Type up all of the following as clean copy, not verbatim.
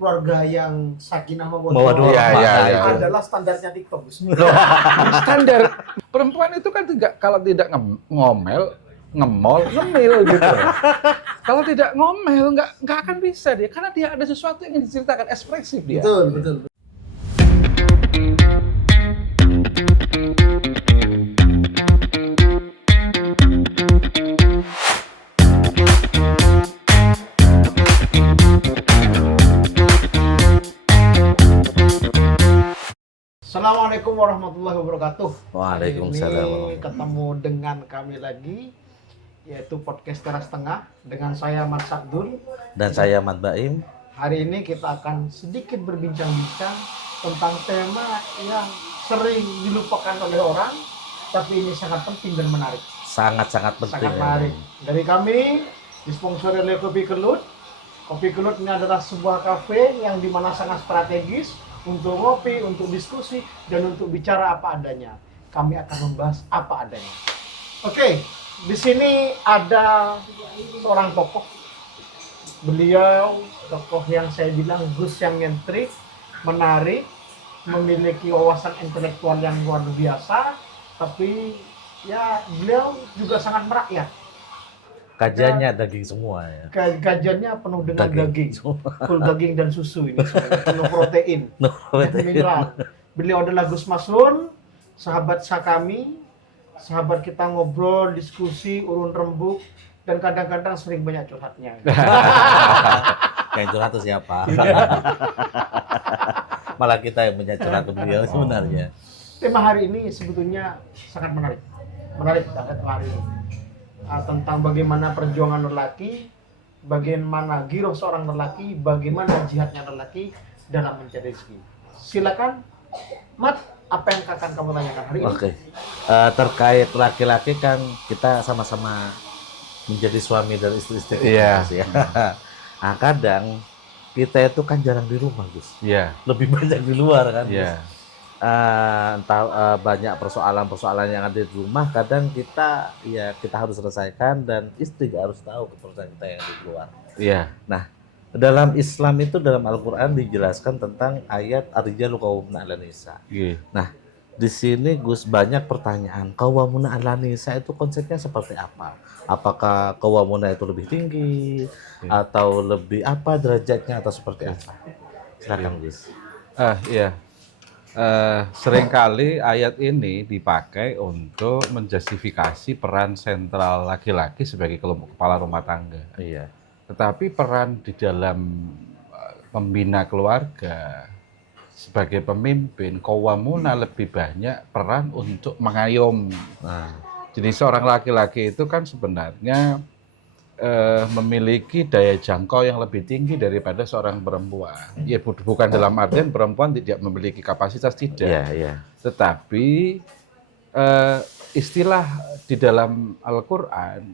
keluarga yang sakinah Mawaddah Iya. adalah standarnya TikTok, Gus. Standar perempuan itu kan kalau tidak ngomel, ngemol, ngemil gitu. Kalau tidak ngomel nggak akan bisa dia, karena dia ada sesuatu yang ingin diceritakan, ekspresif dia. Betul. Assalamualaikum warahmatullahi wabarakatuh. Waalaikumsalam. Hari ini ketemu dengan kami lagi, yaitu podcast Teras Tengah dengan saya Mat Sabdul. Dan saya Mat Baim. Hari ini kita akan sedikit berbincang-bincang tentang tema yang sering dilupakan oleh orang, tapi ini sangat penting dan menarik. Sangat-sangat penting. Sangat menarik. Dari kami disponsori oleh Kopi Kelut. Kopi Kelut ini adalah sebuah kafe yang dimana sangat strategis untuk ngopi, untuk diskusi, dan untuk bicara apa adanya. Kami akan membahas apa adanya. Oke, di sini ada seorang tokoh. Beliau tokoh yang saya bilang Gus yang nyentrik, menarik, memiliki wawasan intelektual yang luar biasa, tapi ya beliau juga sangat merakyat. Kajiannya daging semua ya. Kajiannya penuh dengan daging. Semua. Full daging dan susu ini semuanya, penuh protein dan mineral. Beliau adalah Gus Maslun, sahabat kami, sahabat kita ngobrol, diskusi, urun rembuk, dan kadang-kadang sering banyak curhatnya. Yang curhat itu siapa? Malah kita yang punya curhat ke beliau sebenarnya. Tema hari ini sebetulnya sangat menarik. Menarik kita lihat hari ini. Tentang bagaimana perjuangan lelaki, bagaimana giroh seorang lelaki, bagaimana jihadnya lelaki dalam mencari rezeki. Silakan, Mat, apa yang akan kamu tanyakan hari ini? Oke. Terkait laki-laki kan kita sama-sama menjadi suami dan istri-istri Iya. ya. Nah, kadang kita itu kan jarang di rumah, Gus. Iya. Lebih banyak di luar kan. Iya. Banyak persoalan-persoalan yang ada di rumah, kadang kita harus selesaikan dan istri gak harus tahu keputusan kita yang di luar. Iya. Nah, dalam Islam itu, dalam Al-Quran dijelaskan tentang ayat ar-rijalu qawwamuna 'alan nisa. Iya. Nah, di sini Gus banyak pertanyaan, qawwamuna 'alan nisa itu konsepnya seperti apa? Apakah qawwamuna itu lebih tinggi atau lebih apa derajatnya atau seperti apa? Silakan Gus. Iya. Seringkali ayat ini dipakai untuk menjustifikasi peran sentral laki-laki sebagai kepala rumah tangga. Iya. Tetapi peran di dalam membina keluarga sebagai pemimpin, qawwamuna lebih banyak peran untuk mengayomi. Nah, Jadi seorang laki-laki itu kan sebenarnya memiliki daya jangkau yang lebih tinggi daripada seorang perempuan. Ya bukan dalam artian perempuan tidak memiliki kapasitas, tidak. iya. Tetapi istilah di dalam Al-Quran,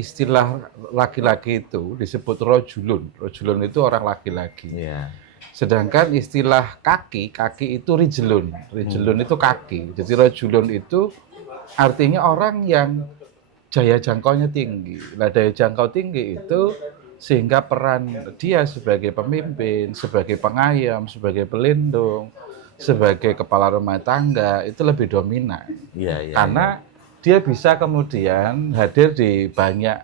istilah laki-laki itu disebut rojulun. Rojulun itu orang laki-laki. Iya. Sedangkan istilah kaki itu rijlun. Rijlun itu kaki. Jadi rojulun itu artinya orang yang daya jangkaunya tinggi. Nah, daya jangkau tinggi itu sehingga peran dia sebagai pemimpin, sebagai pengayom, sebagai pelindung, sebagai kepala rumah tangga itu lebih dominan. Iya. Karena dia bisa kemudian hadir di banyak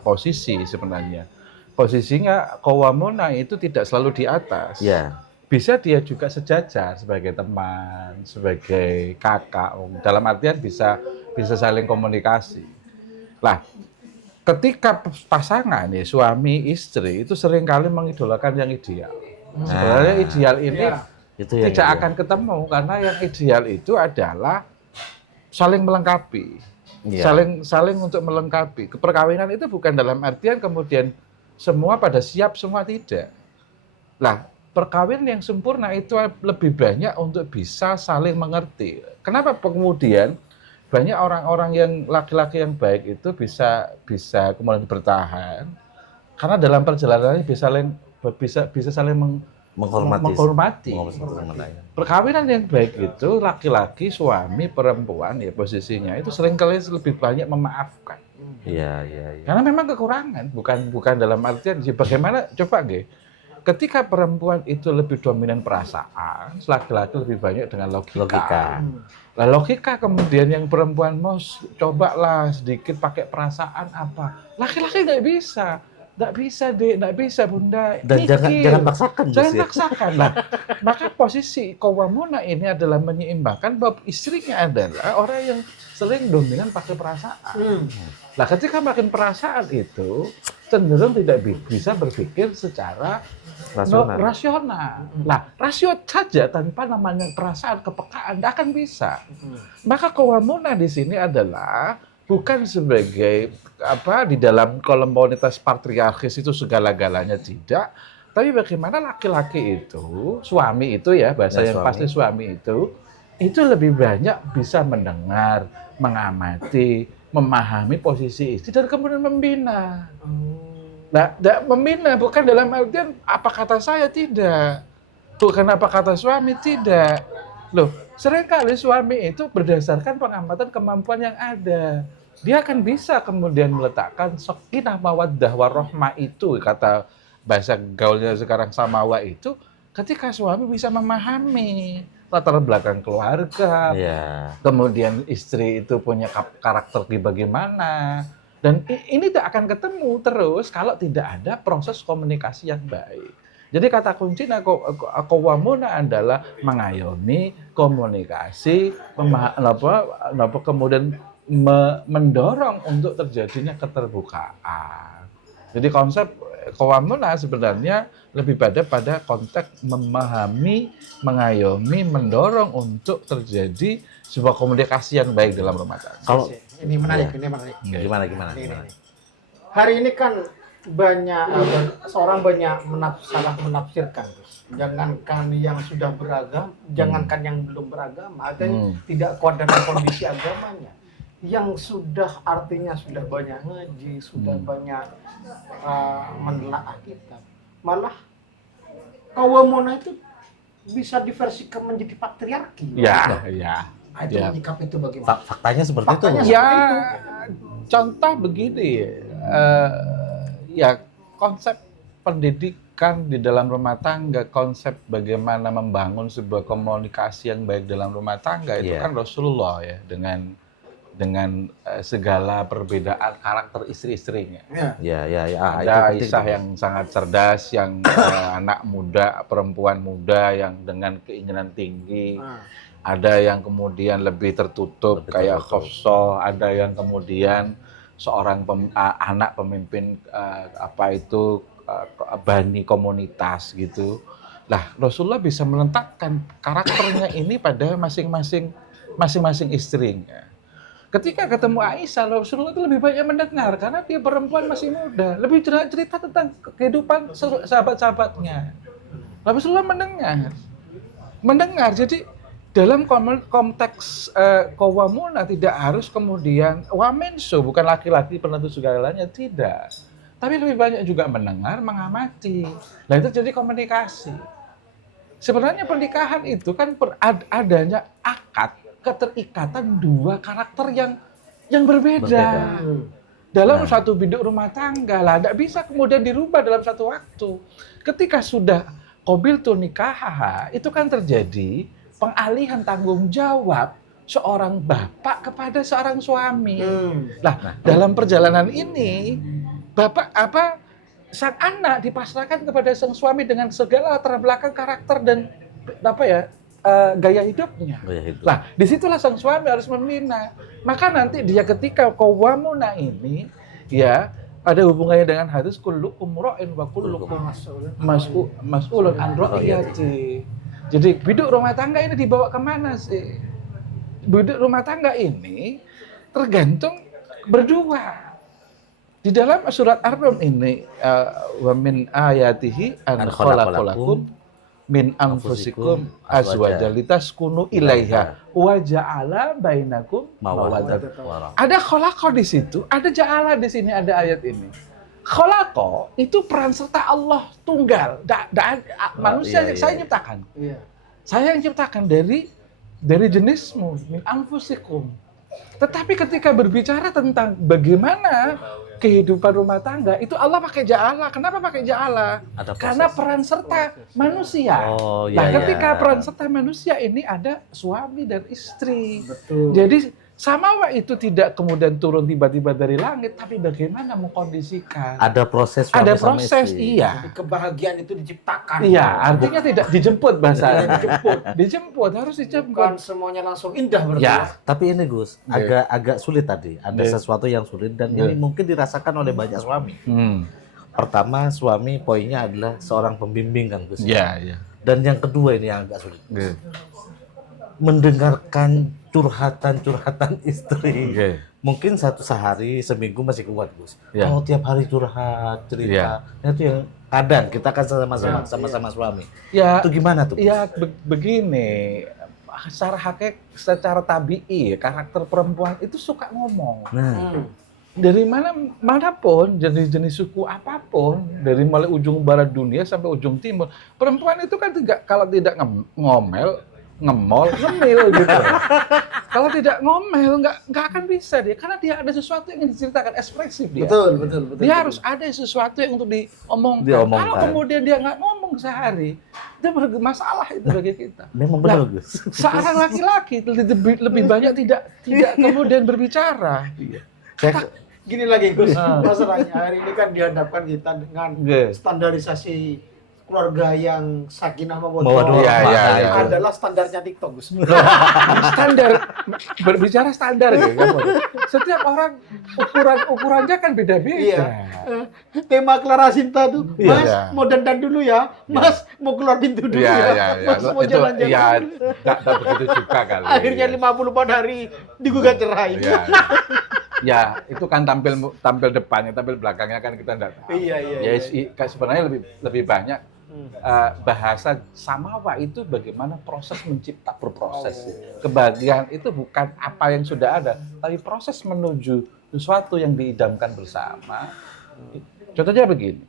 posisi sebenarnya. Posisinya qawwamuna itu tidak selalu di atas. Iya. Bisa dia juga sejajar sebagai teman, sebagai kakak. Dalam artian bisa saling komunikasi. Lah, ketika pasangan ya suami istri itu seringkali mengidolakan yang ideal. Sebenarnya ideal ini Itu yang tidak akan ketemu karena yang ideal itu adalah saling melengkapi. Iya. Saling untuk melengkapi. Perkawinan itu bukan dalam artian kemudian semua pada siap, semua tidak. Lah, perkawinan yang sempurna itu lebih banyak untuk bisa saling mengerti. Kenapa kemudian banyak orang-orang yang laki-laki yang baik itu bisa kemudian bertahan? Karena dalam perjalanannya bisa saling menghormati. Perkawinan yang baik itu laki-laki, suami, perempuan ya posisinya itu seringkali lebih banyak memaafkan. Iya. Karena memang kekurangan, bukan dalam artian bagaimana coba nggih. ketika perempuan itu lebih dominan perasaan, laki-laki lebih banyak dengan logika. Nah, logika kemudian yang perempuan mau cobalah sedikit pakai perasaan apa? Laki-laki nggak bisa. Nggak bisa, Dek, nggak bisa, Bunda. Dan jangan paksakan, Gus, Jangan ya. paksakan. Nah, maka posisi qawwamuna ini adalah menyeimbangkan bahwa istrinya adalah orang yang sering dominan pakai perasaan. Nah, ketika makin perasaan itu cenderung tidak bisa berpikir secara rasional. Nah, rasio saja tanpa namanya perasaan, kepekaan, nggak akan bisa. Maka qawwamuna di sini adalah bukan sebagai di dalam komunitas patriarkis itu segala-galanya tidak, tapi bagaimana laki-laki itu, suami itu ya bahasa yang pasti suami itu lebih banyak bisa mendengar, mengamati, memahami posisi istri dan kemudian membina. Nah, membina bukan dalam artian apa kata saya, tidak. Bukan apa kata suami, tidak. Loh, seringkali suami itu berdasarkan pengamatan kemampuan yang ada. Dia akan bisa kemudian meletakkan sakinah mawaddah warahmah itu, kata bahasa gaulnya sekarang samawa itu, ketika suami bisa memahami latar belakang keluarga, kemudian istri itu punya karakter bagaimana, dan ini tidak akan ketemu terus kalau tidak ada proses komunikasi yang baik. Jadi kata kuncinya qawwamuna adalah mengayomi, komunikasi, kemudian mendorong untuk terjadinya keterbukaan. Jadi konsep qawwamuna sebenarnya lebih pada konteks memahami, mengayomi, mendorong untuk terjadi sebuah komunikasi yang baik dalam rumah tangga. Kalau ini menarik. Gimana? Ini. Hari ini kan seorang banyak salah menafsirkan, Gus. Jangankan yang sudah beragama, jangankan yang belum beragama, artinya tidak kuat dengan kondisi agamanya. Yang sudah artinya sudah banyak ngaji, sudah banyak menelaah kitab. Malah qawwamuna itu bisa diversikan menjadi patriarki. Ya. Itu menyikap itu bagaimana? Faktanya seperti itu. Contoh begini, konsep pendidikan di dalam rumah tangga, konsep bagaimana membangun sebuah komunikasi yang baik dalam rumah tangga itu kan Rasulullah ya, dengan segala perbedaan karakter istri-istrinya. Ada Aisyah yang sangat cerdas, yang anak muda, perempuan muda yang dengan keinginan tinggi. Ada yang kemudian lebih tertutup kayak Hafsah, ada yang kemudian seorang anak pemimpin bani komunitas gitu. Lah, Rasulullah bisa meletakkan karakternya ini pada masing-masing istrinya. Ketika ketemu Aisyah, Rasulullah itu lebih banyak mendengar karena dia perempuan masih muda, lebih cerita tentang kehidupan sahabat-sahabatnya. Rasulullah mendengar. Jadi dalam konteks qawwamuna tidak harus kemudian wamensu, bukan laki-laki penentu segalanya, tidak. Tapi lebih banyak juga mendengar, mengamati. Nah, itu jadi komunikasi. Sebenarnya pernikahan itu kan adanya akad, keterikatan dua karakter yang berbeda. Dalam satu biduk rumah tangga lah, tidak bisa kemudian dirubah dalam satu waktu. Ketika sudah qabiltu nikahaha, itu kan terjadi pengalihan tanggung jawab seorang bapak kepada seorang suami. Nah, dalam perjalanan ini sang anak dipasrahkan kepada sang suami dengan segala latar belakang karakter dan gaya hidupnya. Nah, disitulah sang suami harus membina. Maka nanti dia ketika qawwamuna ini ada hubungannya dengan hadis kullukum ra'in wa kullukum mas'ulun an ra'iyati. Jadi biduk rumah tangga ini dibawa kemana sih? Biduk rumah tangga ini tergantung berdua. Di dalam surat Ar-Rum ini wa min ayatihi an khalaqalakum min anfusikum azwajan litaskunu ilaiha wa ja'ala bainakum mawaddatan. Ada khalaqa di situ, ada ja'ala di sini, ada ayat ini. Khalaqa itu peran serta Allah tunggal. Manusia yang saya nyiptakan. Saya yang ciptakan dari jenismu, min anfusikum. Tetapi ketika berbicara tentang bagaimana kehidupan rumah tangga, itu Allah pakai ja'ala. Kenapa pakai ja'ala? Ada proses. Karena peran serta manusia. Oh, Nah, iya, ketika iya. peran serta manusia ini ada suami dan istri. Betul. Jadi samawa itu tidak kemudian turun tiba-tiba dari langit, tapi bagaimana mengkondisikan. Ada proses suami Ada sama proses, istri. iya. Kebahagiaan itu diciptakan. Iya, artinya tidak dijemput bahasanya. Dijemput, harus Bukan dijemput. semuanya langsung indah berarti. Ya, Tapi ini Gus, agak sulit tadi. Ada Iya. sesuatu yang sulit dan Iya. ini mungkin dirasakan oleh banyak suami. Pertama, suami poinnya adalah seorang pembimbing kan Gus. Iya, iya. Dan yang kedua ini yang agak sulit. Oke. Mendengarkan curhatan istri. Oke. Mungkin satu sehari, seminggu masih kuat Gus. Iya. Kalau tiap hari curhat, cerita, itu yang kadang kita kan sama-sama suami. Ya, Itu gimana tuh? Gus? ya begini. Secara tabi'i, karakter perempuan itu suka ngomong. Nah, Dari manapun, jenis suku apapun, dari mulai ujung barat dunia sampai ujung timur, perempuan itu kan kalau tidak ngomel, ngemol, ngemil gitu. Kalau tidak ngomel, nggak akan bisa dia, karena dia ada sesuatu yang ingin diceritakan, ekspresif dia. Betul. Dia harus ada sesuatu yang untuk diomongkan. Diomongkan. Kalau kemudian dia nggak ngomong sehari, itu masalah itu bagi kita. memang benar Gus. Seorang laki-laki lebih banyak tidak kemudian berbicara. Saya, Gini lagi Gus, Ah. masalahnya hari ini kan dihadapkan kita dengan Oke. standarisasi keluarga yang sakinah mawaddah. Mawaddah. Iya, iya, iya. Adalah standarnya TikTok Gus. Standar, berbicara standar ya. Setiap orang ukurannya kan beda-beda. Iya. Tema Clara Sinta tuh, Iya. Mas Iya. mau dandan dulu ya, Mas mau keluar pintu dulu Iya, ya, iya, iya. Mas mau Itu, jalan-jalan iya, dulu. tak begitu juga kali. Akhirnya 54 hari digugat cerai. Iya. Ya, itu kan tampil depannya, tampil belakangnya kan kita enggak tahu. Iya. Ya, sebenarnya lebih banyak bahasa samawa itu bagaimana proses mencipta berproses. Kebahagiaan itu bukan apa yang sudah ada, tapi proses menuju sesuatu yang diidamkan bersama. Contohnya begini,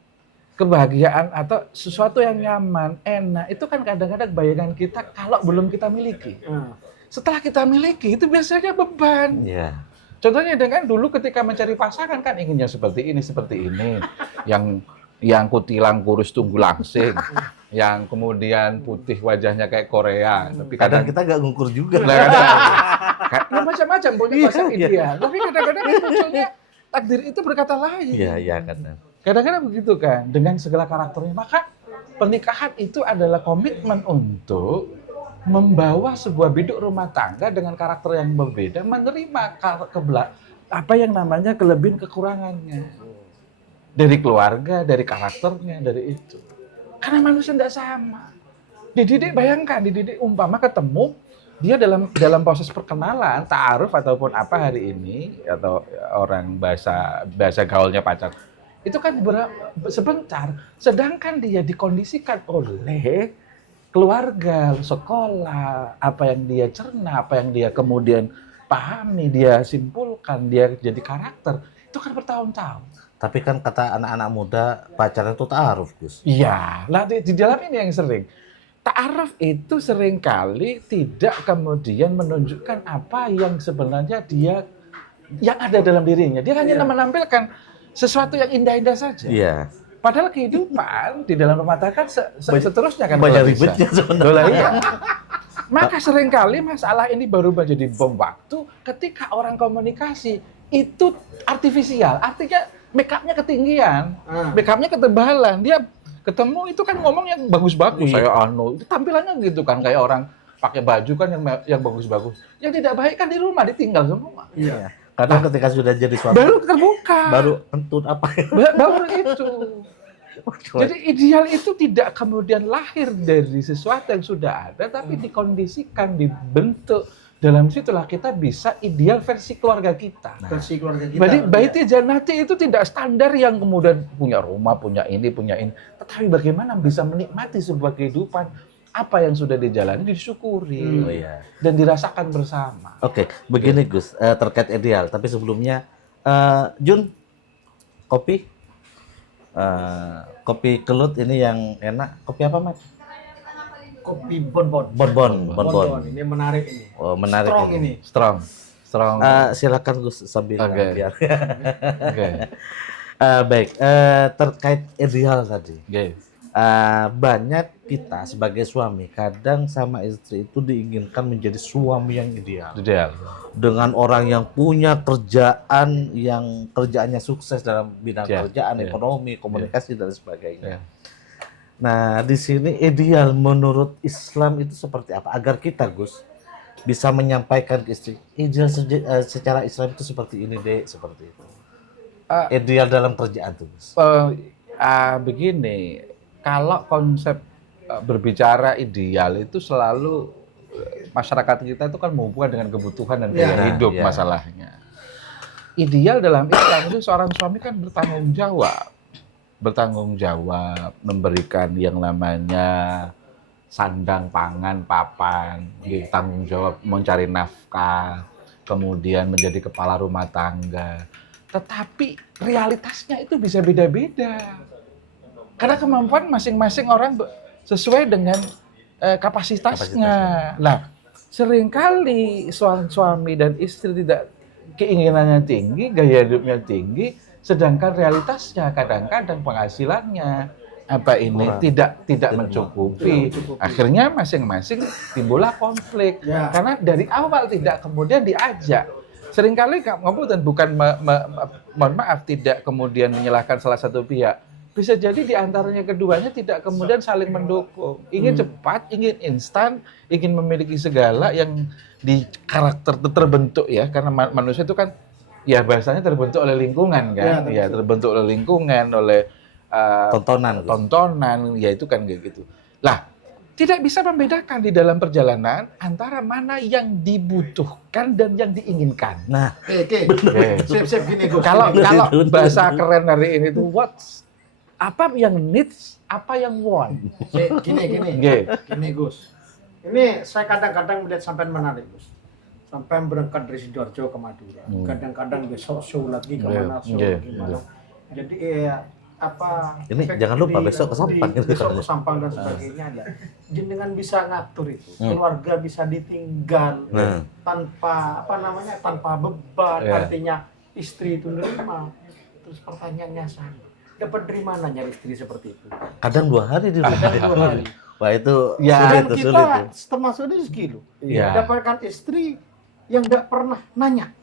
kebahagiaan atau sesuatu yang nyaman, enak, itu kan kadang-kadang bayangan kita kalau belum kita miliki. Setelah kita miliki, itu biasanya beban. Iya. Contohnya dengan dulu ketika mencari pasangan kan inginnya seperti ini. Yang kutilang kurus tunggu langsing, yang kemudian putih wajahnya kayak Korea. Tapi Kadang kita nggak ngukur juga. ya macam-macam punya pasangan Iya. ideal. Tapi kadang-kadang munculnya takdir itu berkata lain. Iya kadang. Kadang-kadang begitu kan, dengan segala karakternya. Maka pernikahan itu adalah komitmen untuk membawa sebuah biduk rumah tangga dengan karakter yang berbeda, menerima apa yang namanya kelebihan kekurangannya. Dari keluarga, dari karakternya, dari itu. Karena manusia tidak sama. Dididik umpama ketemu, dia dalam proses perkenalan, ta'aruf ataupun apa hari ini, atau orang bahasa gaulnya pacar, itu kan sebentar. Sedangkan dia dikondisikan oleh keluarga, sekolah, apa yang dia cerna, apa yang dia kemudian pahami, dia simpulkan, dia jadi karakter, itu kan bertahun-tahun. Tapi kan kata anak-anak muda pacaran itu ta'aruf Gus. Iya, nah di dalam ini yang sering. Ta'aruf itu seringkali tidak kemudian menunjukkan apa yang sebenarnya yang ada dalam dirinya. Dia hanya menampilkan sesuatu yang indah-indah saja. Iya. Padahal kehidupan di dalam rumah tangga seterusnya kan Banyak kalau bisa. ribetnya sebenarnya. Iya. Maka seringkali masalah ini baru menjadi bom waktu ketika orang komunikasi itu artifisial. Artinya make up-nya ketinggian, make up-nya ketebalan. Dia ketemu itu kan ngomong yang bagus-bagus. Iya. Saya itu tampilannya gitu kan kayak orang pakai baju kan yang bagus-bagus. Yang tidak baik kan di rumah ditinggal semua. Iya. Kadang ketika sudah jadi suami Baru terbuka. baru kentut apa ya? Baru itu. Jadi ideal itu tidak kemudian lahir dari sesuatu yang sudah ada, tapi dikondisikan, dibentuk. Dalam situlah kita bisa ideal versi keluarga kita. Versi keluarga kita. Jadi baiti jannati itu tidak standar yang kemudian punya rumah, punya ini. Tetapi bagaimana bisa menikmati sebuah kehidupan, apa yang sudah dijalani disyukuri Oh, iya. dan dirasakan bersama. Oke, begini Gus, terkait ideal. Tapi sebelumnya, Jun, kopi kelut ini yang enak. Kopi apa Mat? Kopi bonbon. Bonbon. Ini menarik ini. Oh, menarik Strong ini. Strong. Strong. Silakan Gus sambil Oke. biar. Oke. Baik, terkait ideal tadi. Oke. Banyak kita sebagai suami kadang sama istri itu diinginkan menjadi suami yang ideal Ideal. dengan orang yang punya kerjaan yang kerjaannya sukses dalam bidang Ya, kerjaan, ya. ekonomi, komunikasi dan sebagainya. Ya. Nah, di sini ideal menurut Islam itu seperti apa agar kita, Gus, bisa menyampaikan ke istri ideal secara Islam itu seperti ini, Dek, seperti itu. Ideal dalam kerjaan tuh, Gus. Begini, kalau konsep berbicara ideal itu selalu masyarakat kita itu kan menghubungkan dengan kebutuhan dan gaya Ya, hidup ya. masalahnya. Ideal dalam Islam itu seorang suami kan bertanggung jawab, memberikan yang namanya sandang, pangan, papan, tanggung jawab mencari nafkah, kemudian menjadi kepala rumah tangga. Tetapi realitasnya itu bisa beda-beda. Karena kemampuan masing-masing orang sesuai dengan kapasitasnya. Nah, seringkali suami dan istri tidak keinginannya tinggi, gaya hidupnya tinggi, sedangkan realitasnya kadang-kadang penghasilannya Kurang. tidak mencukupi. Akhirnya masing-masing timbullah konflik. Ya. Karena dari awal tidak kemudian diajak. Seringkali dan bukan mohon maaf tidak kemudian menyalahkan salah satu pihak. Bisa jadi di antaranya keduanya tidak kemudian saling mendukung. Ingin cepat, ingin instan, ingin memiliki segala yang di karakter terbentuk ya. Karena manusia itu kan ya bahasanya terbentuk oleh lingkungan kan. Ya, terbentuk oleh lingkungan, oleh tontonan, ya itu kan kayak gitu. Lah, tidak bisa membedakan di dalam perjalanan antara mana yang dibutuhkan dan yang diinginkan. Nah, Sip gini Gus. Kalau Gini. bahasa keren hari ini tuh apa yang needs, apa yang want. Gini Gus. Ini saya kadang-kadang melihat sampai menarik Gus. Sampai berangkat dari Sidoarjo ke Madura. Kadang-kadang besok show lagi kemana gimana. Jadi ini jangan lupa besok ke Sampang. Besok ke Sampang dan sebagainya ada. Jenengan bisa ngatur itu. Keluarga bisa ditinggal tanpa tanpa beban. Artinya istri itu nerima. Terus pertanyaannya sama. Dapat dari mana nyari istri seperti itu? Kadang 2 hari di rumah. Kadang 2 hari. Wah itu Dan sulit kita tuh. termasuk rezeki loh. Iya. Dapatkan istri yang nggak pernah nanya.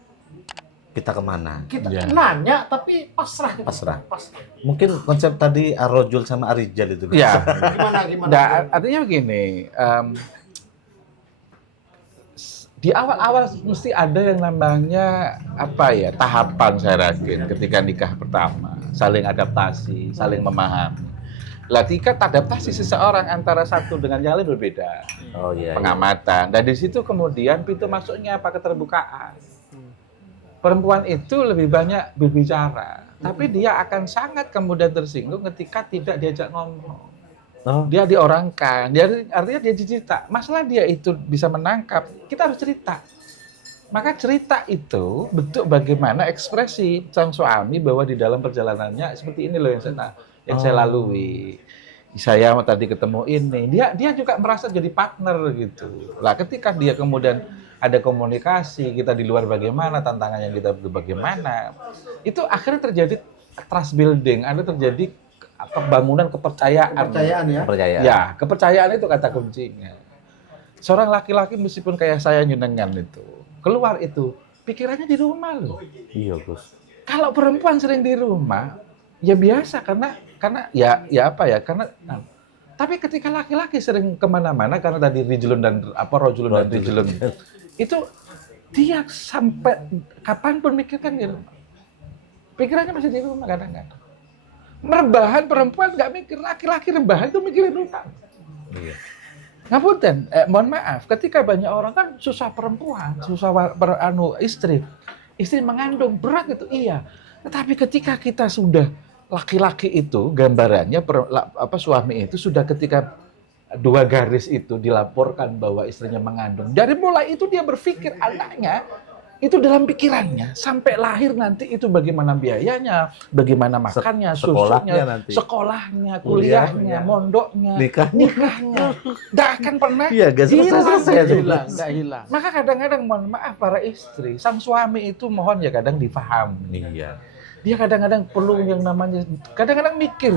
Kita kemana? Kita Iya. nanya tapi pasrah. Gitu. Pasrah. Mungkin konsep tadi Arojul sama Arijal itu. Ya. Gimana? Nah, artinya begini, di awal-awal mesti ada yang namanya tahapan saya yakin ketika nikah pertama, saling adaptasi, saling memahami. Lah tingkat adaptasi seseorang antara satu dengan yang lain berbeda. Oh iya. Pengamatan. Dan di situ kemudian pintu masuknya keterbukaan. Perempuan itu lebih banyak berbicara, tapi dia akan sangat kemudian tersinggung ketika tidak diajak ngomong. Dia diorangkan, artinya dia cerita. Masalah dia itu bisa menangkap, kita harus cerita. Maka cerita itu bentuk bagaimana ekspresi sang suami bahwa di dalam perjalanannya seperti ini loh yang saya lalui. Saya tadi ketemu ini, dia juga merasa jadi partner gitu. Lah ketika dia kemudian ada komunikasi, kita di luar bagaimana, tantangannya kita bagaimana, itu akhirnya terjadi trust building, ada terjadi bangunan kepercayaan. Kepercayaan ya. Ya, kepercayaan itu kata kuncinya. Seorang laki-laki meskipun kayak saya nyenengan itu, keluar itu, pikirannya di rumah loh. Iya, Gus. Kalau perempuan sering di rumah, ya biasa karena tapi ketika laki-laki sering kemana-mana karena tadi rojulun dan rijlun itu dia sampai kapanpun mikirkan di rumah. Pikirannya masih di rumah kadang-kadang. Rebahan perempuan nggak mikir, laki-laki rebahan itu mikirin rumah. Iya. Ngapunten, mohon maaf, ketika banyak orang kan susah perempuan, susah istri mengandung berat itu iya. Tetapi ketika kita sudah laki-laki itu gambarannya suami itu sudah ketika 2 garis itu dilaporkan bahwa istrinya mengandung. Dari mulai itu dia berpikir anaknya itu dalam pikirannya sampai lahir nanti itu bagaimana biayanya, bagaimana makannya, sekolahnya susunya, nanti. sekolahnya, Kuliahnya, kuliahnya, mondoknya, nikahnya. nggak akan pernah Iya, gak selesai-selesai itu. nggak hilang. Maka kadang-kadang mohon maaf para istri, sang suami itu mohon ya kadang difahami. Iya. Dia kadang-kadang perlu yang namanya, kadang-kadang mikir.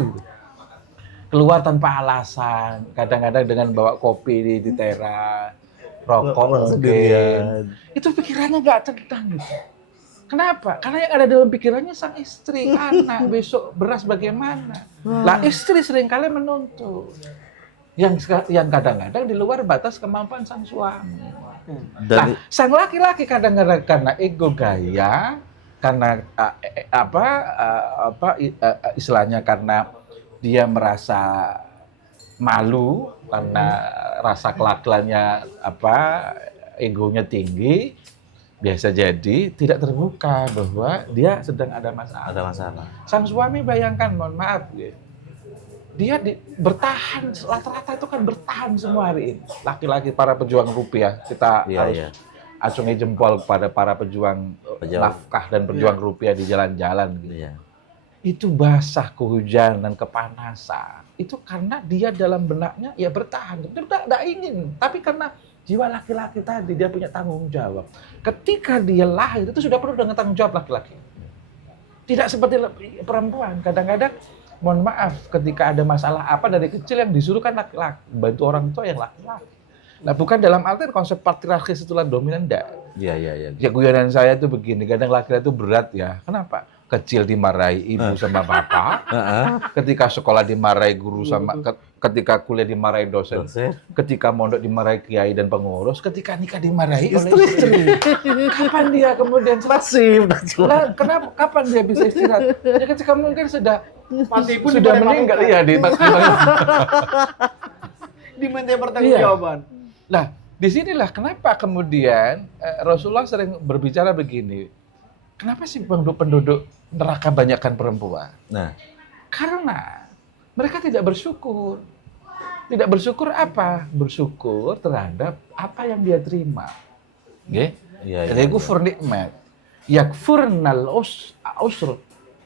Keluar tanpa alasan, kadang-kadang dengan bawa kopi di teras, rokok mungkin. sendirian. Itu pikirannya nggak tenang gitu. Kenapa? Karena yang ada dalam pikirannya sang istri, anak, besok beras bagaimana. Lah istri seringkali menuntut. Yang kadang-kadang di luar batas kemampuan sang suami. Dan Nah, sang laki-laki kadang-kadang karena ego gaya, karena istilahnya karena dia merasa malu karena rasa kelakuannya egonya tinggi, biasa jadi tidak terbuka bahwa dia sedang ada masalah. ada masalah. Sang suami bayangkan, mohon maaf, dia bertahan, rata-rata itu kan bertahan semua hari ini. Laki-laki para pejuang rupiah, kita harus acungi jempol kepada para pejuang nafkah dan pejuang rupiah di jalan-jalan. Gitu. Iya. Itu basah, kehujanan, kepanasan. Itu karena dia dalam benaknya ya bertahan. Dia tidak ingin, tapi karena jiwa laki-laki tadi dia punya tanggung jawab. Ketika dia lahir itu sudah penuh dengan tanggung jawab laki-laki. Tidak seperti perempuan. Kadang-kadang mohon maaf ketika ada masalah apa dari kecil yang disuruh kan laki-laki, bantu orang tua yang laki-laki. Nah, bukan dalam arti konsep patriarkis itulah dominan, enggak. Iya. Ya guyonan saya itu begini, kadang laki-laki itu berat ya. Kenapa? Kecil dimarahi ibu sama bapak, ketika sekolah dimarahi guru sama, ketika kuliah dimarahi dosen, ketika mondok dimarahi kiai dan pengurus, ketika nikah dimarahi oleh istri. Kapan dia kemudian Pasif. Nah, kenapa? Kapan dia bisa istirahat? Ya ketika mungkin sudah Mati pun sudah meninggal ya di diminta pertanggungjawaban. Nah, disinilah kenapa kemudian Rasulullah sering berbicara begini. Kenapa sih penduduk neraka banyakkan perempuan? Nah, karena mereka tidak bersyukur. Tidak bersyukur apa? Bersyukur terhadap apa yang dia terima. Nggih? iya. Jadi kufur nikmat. Yakfurnal usr.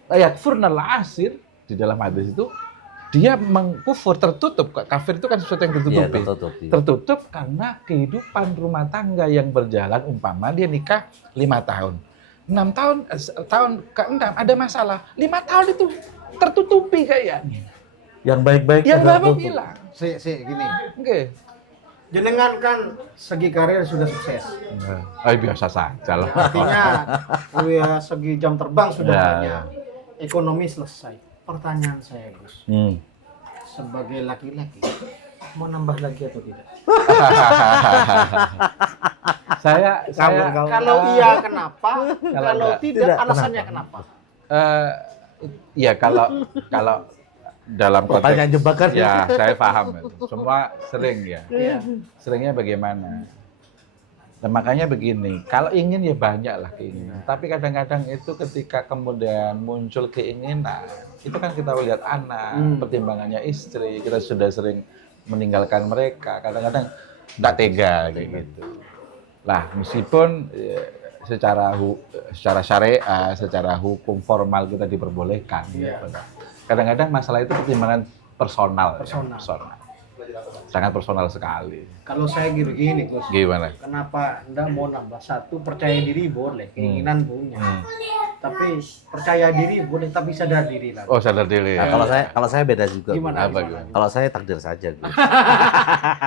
Yakfurnal asir di dalam hadis itu dia mengkufur, tertutup. Kafir itu kan sesuatu yang tertutupi. Iya, Tertutup karena kehidupan rumah tangga yang berjalan, umpama dia nikah 5 tahun. 6 tahun ke-6 ada masalah. 5 tahun itu tertutupi kayaknya. Yang baik-baik Yang pada bapak tutup. bilang. Gini. Oke. Jenengan kan segi karir sudah sukses. Biasa saja lah. Artinya segi jam terbang sudah Ya, banyak. Ekonomi selesai. Pertanyaan saya, Gus. Sebagai laki-laki, mau nambah lagi atau tidak? saya Kalau iya kenapa? Kalau Kalau enggak. tidak, alasannya kenapa? Ya kalau dalam konteks Pertanyaan jebakan. ya saya paham itu. Semua sering ya. Iya. Seringnya bagaimana? Nah, makanya begini, kalau ingin ya banyak lah keinginan. Tapi kadang-kadang itu ketika kemudian muncul keinginan, itu kan kita lihat anak, pertimbangannya istri, kita sudah sering meninggalkan mereka. Kadang-kadang tidak tega kayak gitu. Lah, meskipun secara syariah, secara hukum formal kita diperbolehkan. Iya. Gitu. Kadang-kadang masalah itu pertimbangan personal. Personal. Sangat personal sekali. Kalau saya gini, Gus. Gimana? Kenapa Anda mau nambah satu? Percaya diri boleh, keinginan punya. Tapi percaya diri boleh, tapi sadar diri lah. Oh, sadar diri. Nah, kalau saya beda juga. Gimana? Apa, gimana? Kalau saya takdir saja, Gus.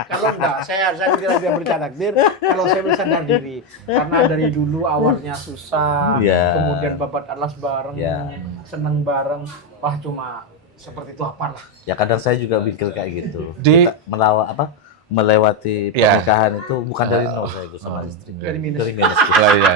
Kalau enggak, saya tidak bisa bercanda takdir. Kalau saya bersadar diri, karena dari dulu awalnya susah, Iya. kemudian babat alas bareng, Iya. seneng bareng, wah cuma seperti itu apalah. Ya kadang saya juga mikir kayak gitu. Di- Kita melewati Iya. pernikahan itu bukan dari nol saya Gus sama istri. Dari minus. Dari minus. Oh, iya.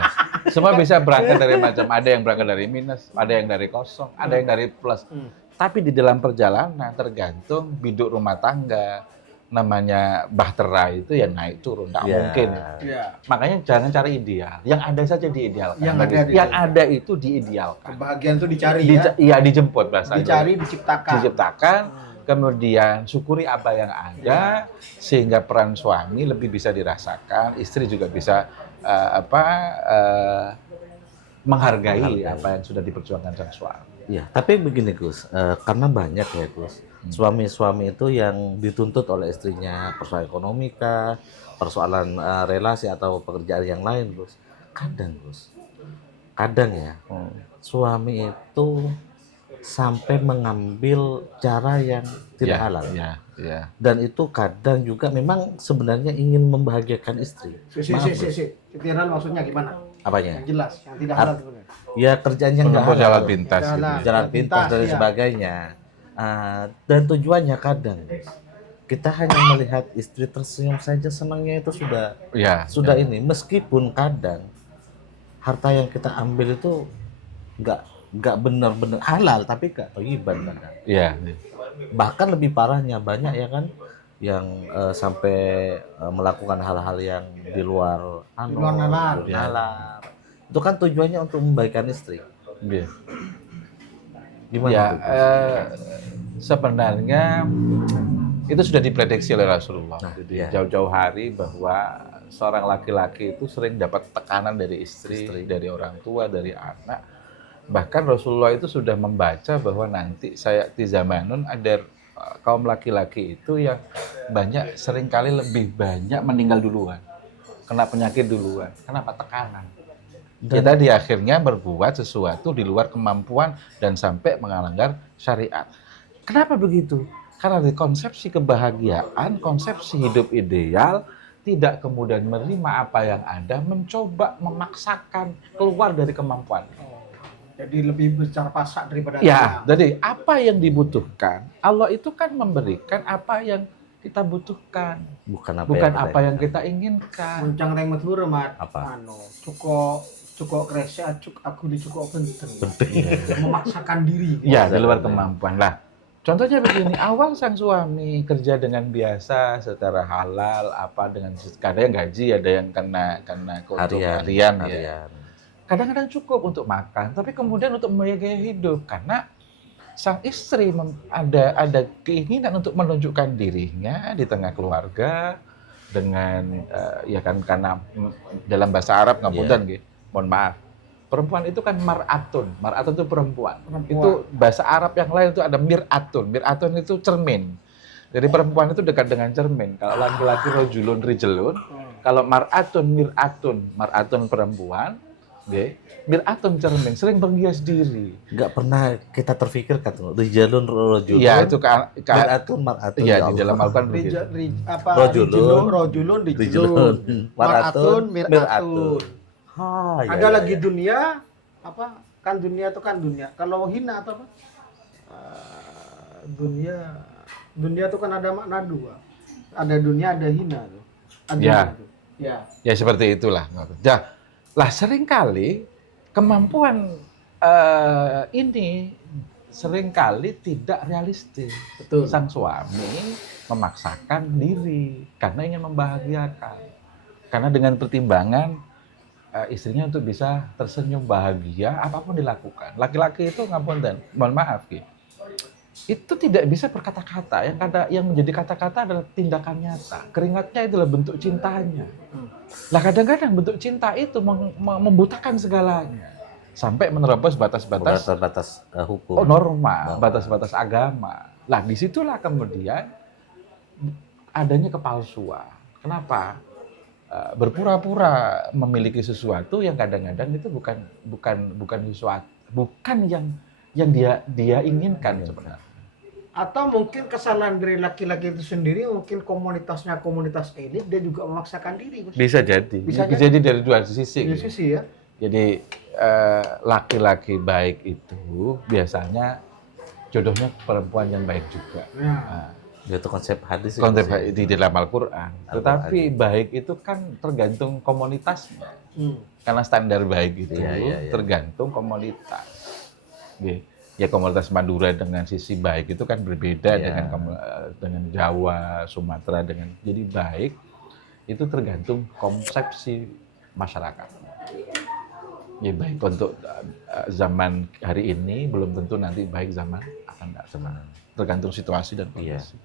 Semua bisa berangkat dari macam, ada yang berangkat dari minus, ada yang dari kosong, ada yang dari plus. Tapi di dalam perjalanan tergantung biduk rumah tangga, namanya bahtera itu ya naik turun, nggak Iya. mungkin. Iya. Makanya jangan cari ideal, yang ada saja diidealkan. Yang ada itu diidealkan. Kebahagiaan itu dicari ya. Iya, dijemput bahasanya. Dicari, diciptakan. Kemudian syukuri apa yang ada, sehingga peran suami lebih bisa dirasakan, istri juga bisa menghargai apa yang sudah diperjuangkan sang suami. Iya, tapi begini Gus, karena banyak ya Gus, suami-suami itu yang dituntut oleh istrinya persoalan ekonomi kah, persoalan relasi atau pekerjaan yang lain Gus. Kadang ya, suami itu sampai mengambil cara yang tidak halal. Ya. Dan itu kadang juga memang sebenarnya ingin membahagiakan istri. Maaf, Gus. Tidak halal maksudnya gimana? Apanya? Yang jelas, yang tidak halal sebenarnya. Ya kerjanya nggak Menempuh halal. jalan pintas gitu. Jalan. Jalan pintas dan Pintas, ya. sebagainya. Dan tujuannya kadang kita hanya melihat istri tersenyum saja senangnya itu sudah ini. Meskipun kadang harta yang kita ambil itu nggak benar-benar halal tapi nggak thayyiban kadang. Iya. Bahkan lebih parahnya banyak ya kan yang sampai melakukan hal-hal yang di luar Di luar nalar. nalar. Itu kan tujuannya untuk membaikkan istri. Iya. Gimana Ya, tuh, Gus? sebenarnya itu sudah diprediksi oleh Rasulullah. Nah, Jadi iya. jauh-jauh hari bahwa seorang laki-laki itu sering dapat tekanan dari istri, dari orang tua, dari anak. Bahkan Rasulullah itu sudah membaca bahwa nanti sayati zamanun ada kaum laki-laki itu yang seringkali lebih banyak meninggal duluan, kena penyakit duluan. Kenapa? Tekanan. Kita di akhirnya berbuat sesuatu di luar kemampuan dan sampai melanggar syariat. Kenapa begitu? Karena di konsepsi kebahagiaan, konsepsi hidup ideal, tidak kemudian menerima apa yang ada, mencoba memaksakan keluar dari kemampuan. Jadi lebih besar pasak daripada Ya, jadi apa yang dibutuhkan, Allah itu kan memberikan apa yang kita butuhkan, bukan apa yang kita inginkan. Muncang teng metu mat. Apa? Cukup kresek aku dicukup penting. Memaksakan diri. Iya, di luar kemampuan lah. Contohnya begini, awal sang suami kerja dengan biasa secara halal, dengan kadang gaji, ada yang kena keuntungan harian. Ya. Kadang-kadang cukup untuk makan, tapi kemudian untuk membiayai hidup karena sang istri ada keinginan untuk menunjukkan dirinya di tengah keluarga dengan karena dalam bahasa Arab ngapunten nggih. Mohon maaf. Perempuan itu kan mar'atun. Mar'atun itu perempuan. Itu bahasa Arab yang lain itu ada mir'atun. Mir'atun itu cermin. Jadi perempuan itu dekat dengan cermin. Kalau laki-laki rojulun rijelun, kalau mar'atun mir'atun, mar'atun perempuan, mir'atun cermin, sering berhias diri. Nggak pernah kita terfikirkan tuh rijalun rojulun. Iya, itu mar'atun mar'atun. Iya, di dalam Al-Qur'an begitu. Rojulun, rijulun, mar'atun, mir'atun. Ada lagi dunia, kan dunia itu kan dunia. Kalau hina atau apa? Dunia itu kan ada makna dua. Ada dunia, ada hina tuh. Ya seperti itulah. Lah seringkali kemampuan ini seringkali tidak realistis. Betul. Sang suami memaksakan diri karena ingin membahagiakan. Karena dengan pertimbangan istrinya untuk bisa tersenyum bahagia, apapun dilakukan. Laki-laki itu ngapunten, mohon maaf itu tidak bisa berkata-kata. Yang menjadi kata-kata adalah tindakan nyata. Keringatnya itulah bentuk cintanya. Lah kadang-kadang bentuk cinta itu membutakan segalanya sampai menerobos batas-batas hukum, norma, batas-batas agama. Lah disitulah kemudian adanya kepalsuan. Kenapa? Berpura-pura memiliki sesuatu yang kadang-kadang itu bukan sesuatu, bukan yang dia inginkan sebenarnya. Atau mungkin kesalahan dari laki-laki itu sendiri, mungkin komunitasnya komunitas elit, dia juga memaksakan diri. Gus. Bisa jadi dari dua sisi. Dari sisi ya. Jadi laki-laki baik itu biasanya jodohnya perempuan yang baik juga. Ya. Itu konsep hadis. Konsep di dalam Al-Qur'an. Tetapi baik itu kan tergantung komunitasnya. Karena standar baik itu tergantung komunitas. Ya komunitas Madura dengan sisi baik itu kan berbeda dengan Jawa, Sumatera jadi baik itu tergantung konsepsi masyarakat. Ya baik untuk zaman hari ini belum tentu nanti baik zaman akan datang. Tergantung situasi dan kondisi.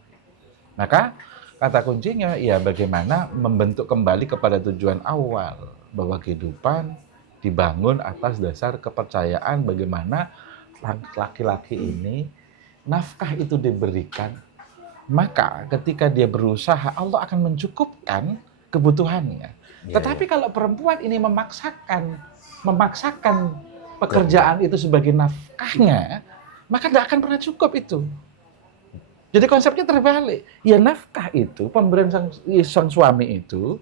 Maka kata kuncinya ya bagaimana membentuk kembali kepada tujuan awal. bahwa kehidupan dibangun atas dasar kepercayaan bagaimana laki-laki ini nafkah itu diberikan, maka ketika dia berusaha Allah akan mencukupkan kebutuhannya. Iya, Tetapi kalau perempuan ini memaksakan pekerjaan itu sebagai nafkahnya, maka tidak akan pernah cukup itu. Jadi konsepnya terbalik. Ya nafkah itu, pemberian sang suami itu,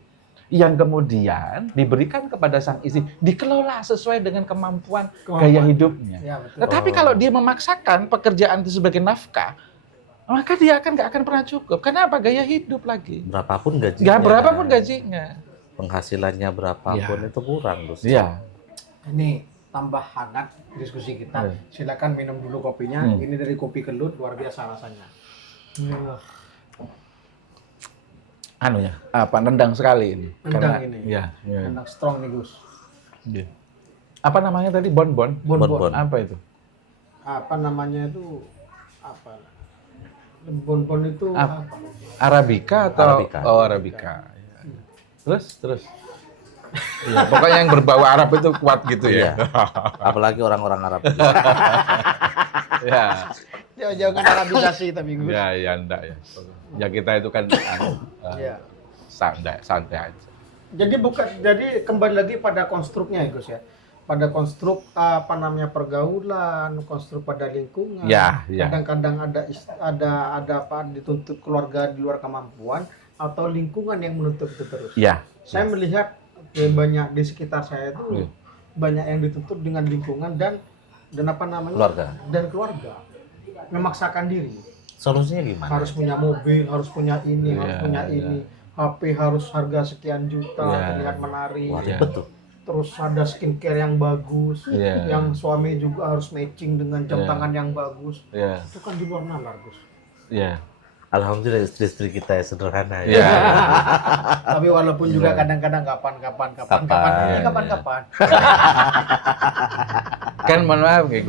yang kemudian diberikan kepada sang istri, dikelola sesuai dengan kemampuan gaya hidupnya. Ya, betul. Tetapi kalau dia memaksakan pekerjaan itu sebagai nafkah, maka dia nggak akan pernah cukup. Kenapa? Gaya hidup lagi. Berapapun gajinya. Nggak berapapun gajinya. Penghasilannya berapapun itu kurang, Gus. Iya. Ini tambah hangat diskusi kita. Iya. Silakan minum dulu kopinya. Ini dari Kopi Kelut, luar biasa rasanya. Anu ya, nendang sekali ini. Nendang ini. Iya. Enak strong nih Gus. Iya. Apa namanya tadi? Bonbon? Bonbon. Apa itu? Apa namanya itu? Apa? Bonbon itu Apa? apa? Arabica atau? Arabica. Oh, Arabica. Iya. Terus? Iya, pokoknya yang berbau Arab itu kuat gitu ya. Iya. Apalagi orang-orang Arab. Ya. Jauh-jauh kan Arabisasi tapi Gus. Ya, enggak ya. Ya kita itu kan Iya. santai aja. Jadi kembali lagi pada konstruknya ya Gus ya. Pada konstruk pergaulan, konstruk pada lingkungan. Ya, ya. Kadang-kadang ada apa dituntut keluarga di luar kemampuan atau lingkungan yang menuntut itu terus. Ya. Saya melihat banyak di sekitar saya itu Iya. banyak yang dituntut dengan lingkungan dan Keluarga. dan keluarga memaksakan diri. Solusinya gimana? Harus punya mobil, harus punya ini, Iya, harus punya iya. ini. HP harus harga sekian juta, Iya. terlihat menarik. Wah, Iya. ribet tuh. Terus ada skincare yang bagus, Iya. yang suami juga harus matching dengan jam Iya. tangan yang bagus. Ya. Itu kan di luar nalar, Gus. Ya. Alhamdulillah istri-istri kita ya sederhana Ya. ya. Tapi walaupun juga Iya. kadang-kadang kapan Iya, kapan. Kan mohon maaf nih,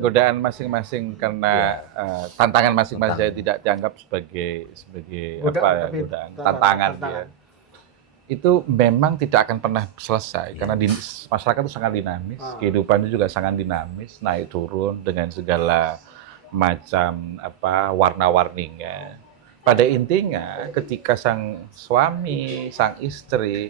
godaan masing-masing karena tantangan masing-masing saya tidak dianggap sebagai godaan, tantangan ya. Itu memang tidak akan pernah selesai karena masyarakat itu sangat dinamis, kehidupan itu juga sangat dinamis, naik turun dengan segala macam warna-warninya. Pada intinya ketika sang suami, sang istri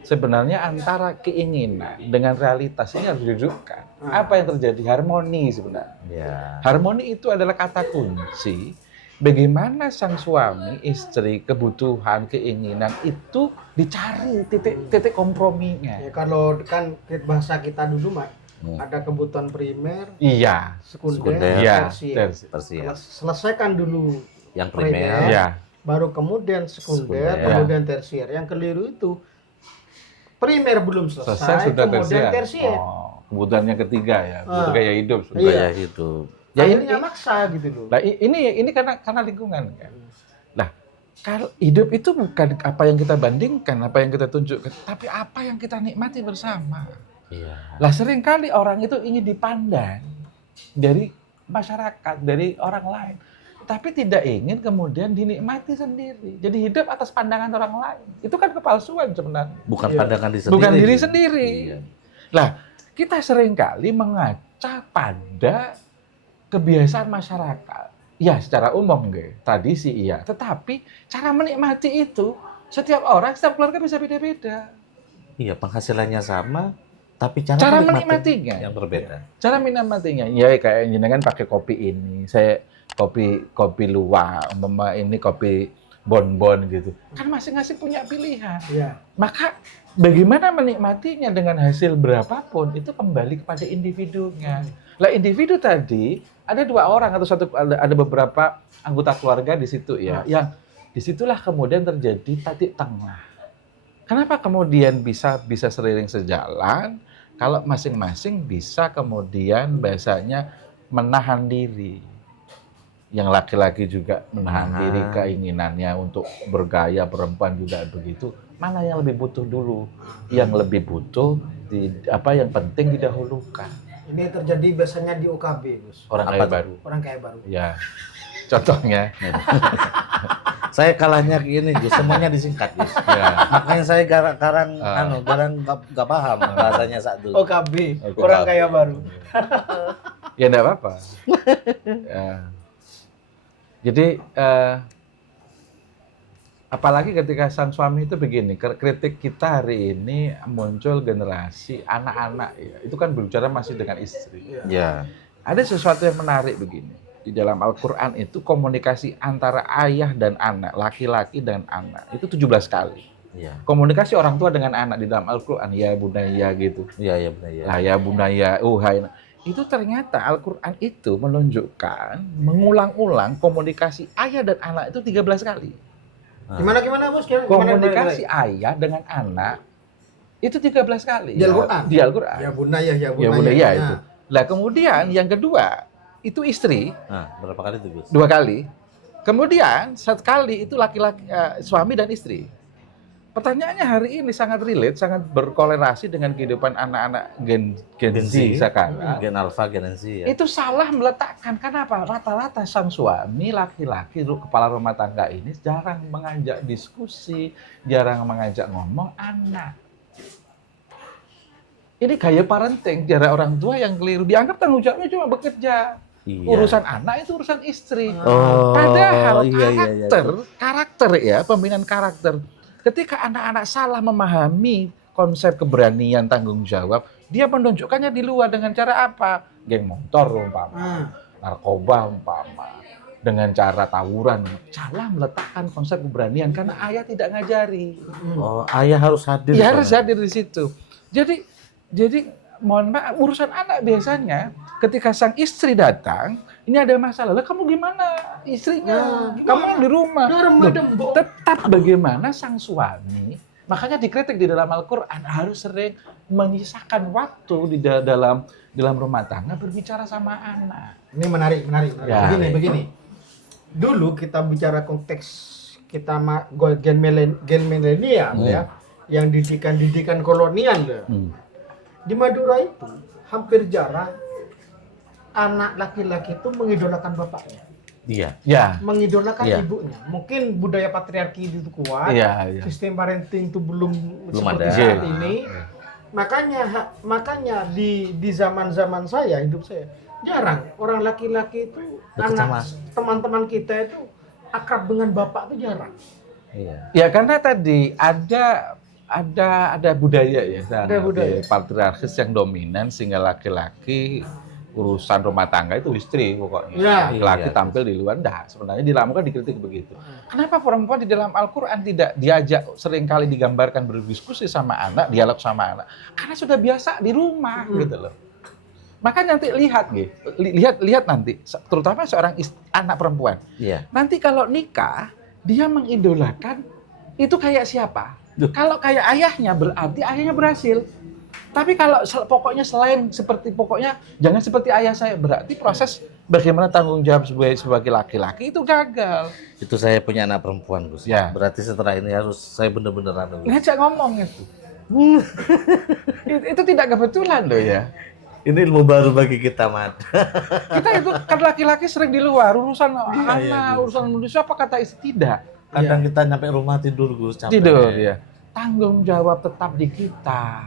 sebenarnya antara keinginan dengan realitas ini harus didudukkan. Apa yang terjadi? Harmoni sebenarnya. Ya. Harmoni itu adalah kata kunci. Bagaimana sang suami, istri, kebutuhan, keinginan itu dicari titik komprominya. Ya, kalau kan bahasa kita dulu, Mak, ada kebutuhan primer, Iya. sekunder, Iya. tersier. Tersier. Selesaikan dulu Yang primer. Iya. baru kemudian sekunder, Sekunder. kemudian tersier. Yang keliru itu primer belum selesai, Sudah kemudian tersier. tersier. Oh, kebutuhan yang ketiga ya, kebutuhan gaya hidup. Iya. Gaya hidup. Ya, Akhirnya maksa gitu loh. Nah, ini karena lingkungan kan. Nah, kalau hidup itu bukan apa yang kita bandingkan, apa yang kita tunjukkan, tapi apa yang kita nikmati bersama. Iya. Lah seringkali orang itu ingin dipandang dari masyarakat, dari orang lain, tapi tidak ingin kemudian dinikmati sendiri. Jadi hidup atas pandangan orang lain. Itu kan kepalsuan sebenarnya. Bukan Iya. pandangan diri sendiri. Bukan diri sendiri. Iya. Lah, kita seringkali mengaca pada kebiasaan masyarakat. Ya, secara umum, tradisi iya. Tetapi cara menikmati itu, setiap orang, setiap keluarga bisa beda-beda. Iya, penghasilannya sama, tapi Cara menikmatinya. yang berbeda. Cara menikmatinya, ya kayak jenengan pakai kopi ini, saya kopi luwak, umpama ini kopi bonbon gitu. Kan masing-masing punya pilihan. Iya. Maka bagaimana menikmatinya dengan hasil berapapun itu kembali kepada individunya. Lah individu tadi ada dua orang atau ada beberapa anggota keluarga di situ ya, yang disitulah kemudian terjadi titik tengah. Kenapa kemudian bisa seiring sejalan? Kalau masing-masing bisa kemudian bahasanya menahan diri. Yang laki-laki juga menahan diri keinginannya untuk bergaya, perempuan juga begitu. Mana yang lebih butuh dulu? Yang lebih butuh yang penting didahulukan. Ini terjadi biasanya di OKB, Gus. Orang Apa kaya tuh? baru. Orang kaya baru. Ya. Contohnya. Saya kalahnya gini, Gus, semuanya disingkat, Gus. Ya. Makanya saya garang Ah. nggak paham bahasanya saat dulu. OKB, Oke. orang kaya baru. Ya enggak apa-apa. Ya. Jadi apalagi ketika sang suami itu begini, kritik kita hari ini muncul generasi anak-anak ya. Itu kan berbicara masih dengan istri. Ya. Ada sesuatu yang menarik begini. Di dalam Al-Qur'an itu komunikasi antara ayah dan anak, laki-laki dan anak itu 17 kali. Iya. Komunikasi orang tua dengan anak di dalam Al-Qur'an, ya bunaya gitu. Iya, iya benar ya. Lah ya bunaya, hai. Itu ternyata Al-Qur'an itu menunjukkan mengulang-ulang komunikasi ayah dan anak itu 13 kali. Gimana Bos? Komunikasi ayah dengan anak itu 13 kali. Di Al-Qur'an? Di Al-Qur'an. Ya bunaya, ya Ya bunaya. bunaya itu. Lah kemudian yang kedua itu istri Nah, berapa kali itu, Gus? 2 kali. Kemudian 1 kali itu laki-laki suami dan istri. Pertanyaannya hari ini sangat relate, sangat berkolerasi dengan kehidupan anak-anak Gen Z sekarang. Gen Alpha, Gen Z ya. Itu salah meletakkan. Kenapa? Rata-rata sang suami laki-laki kepala rumah tangga ini jarang mengajak diskusi, jarang mengajak ngomong anak. Ini gaya parenting dari orang tua yang keliru. Dianggap tanggung jawabnya cuma bekerja. Iya. Urusan anak itu urusan istri. Oh, Padahal iya. karakter ya, pembinaan karakter. Ketika anak-anak salah memahami konsep keberanian tanggung jawab, dia menunjukkannya di luar dengan cara apa? Geng motor umpama, narkoba umpama, dengan cara tawuran. Salah meletakkan konsep keberanian karena ayah tidak ngajari. Oh, ayah harus hadir. Ya harus soalnya. hadir di situ. Jadi mohon maaf, urusan anak biasanya ketika sang istri datang, ini ada masalah. Lah kamu gimana? Istrinya, kamu yang di rumah. Loh, tetap bagaimana sang suami, makanya dikritik di dalam Al-Qur'an harus sering menyisakan waktu di dalam rumah tangga berbicara sama anak. Ini menarik. Ya. Begini. Dulu kita bicara konteks kita gen milenial ya, yang didikan kolonial ya. Di Madura itu hampir jarang anak laki-laki itu mengidolakan bapaknya. Iya. Ya. Mengidolakan Iya. ibunya. Mungkin budaya patriarki itu kuat. Iya. Sistem parenting itu belum seperti ada. saat Iya. ini. Makanya di zaman-zaman saya, hidup saya, jarang orang laki-laki itu Dekat sama. teman-teman kita itu akrab dengan bapak itu jarang. Iya. Ya karena tadi ada budaya ya, Ada budaya. patriarkis yang dominan sehingga laki-laki urusan rumah tangga itu istri pokoknya. Ya. Laki-laki Iya. tampil di luar, sebenarnya di dalam kan dikritik begitu. Kenapa perempuan di dalam Al-Qur'an tidak diajak seringkali digambarkan berdiskusi sama anak, dialog sama anak? Karena sudah biasa di rumah gitu loh. Maka nanti lihat nanti, terutama seorang anak perempuan. Iya. Nanti kalau nikah, dia mengidolakan itu kayak siapa? Duh. Kalau kayak ayahnya berarti ayahnya berhasil. Tapi kalau pokoknya selain seperti pokoknya jangan seperti ayah saya, berarti proses bagaimana tanggung jawab sebagai laki-laki itu gagal. Itu saya punya anak perempuan, Gus. Ya. Berarti setelah ini harus saya bener-bener anu, Gus. Ngajak ngomong itu. Itu tidak kebetulan loh ya. Ini ilmu baru bagi kita, Mat. Kita itu kan laki-laki sering di luar urusan anak, iya, urusan manusia apa kata istri tidak. Kadang kita nyampe rumah tidur, Gus, capek. Tidur ya. Tanggung jawab tetap di kita.